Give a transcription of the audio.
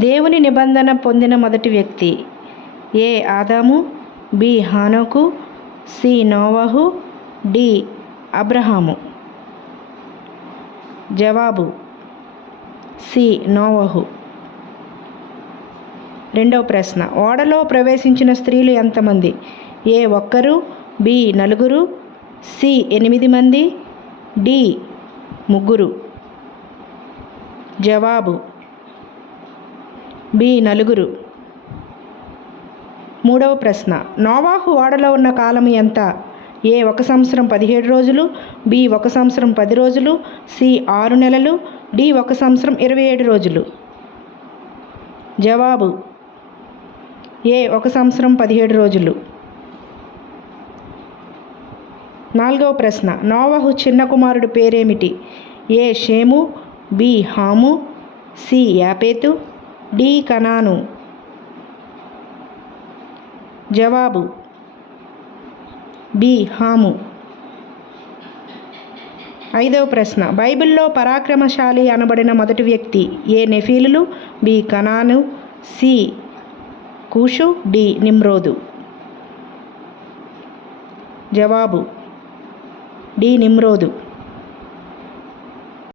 దేవుని నిబంధన పొందిన మొదటి వ్యక్తి: ఏ ఆదాము, బి హానోకు, సి నోవహు, డి అబ్రహాము. జవాబు సి నోవహు. రెండవ ప్రశ్న: ఓడలో ప్రవేశించిన స్త్రీలు ఎంతమంది? ఏ ఒక్కరు, బి నలుగురు, సి 8 మంది, డి ముగ్గురు. జవాబు బి నలుగురు. మూడవ ప్రశ్న: నోవాహు ఓడలో ఉన్న కాలం ఎంత? ఏ 1 సంవత్సరం 17 రోజులు, బి 1 సంవత్సరం 10 రోజులు, సి 6 నెలలు, డి 1 సంవత్సరం 27 రోజులు. జవాబు ఏ 1 సంవత్సరం 17 రోజులు. నాలుగవ ప్రశ్న: నోవహు చిన్న కుమారుడు పేరేమిటి? ఏ షేము, బి హాము, సి యాపేతు, డి కనాను. జవాబు బి హాము. ఐదవ ప్రశ్న: బైబిల్లో పరాక్రమశాలి అనబడిన మొదటి వ్యక్తి: ఏ నెఫీలులు, బి కనాను, సి కూషు, డి నిమ్రోదు. జవాబు డి నిమ్రోదు.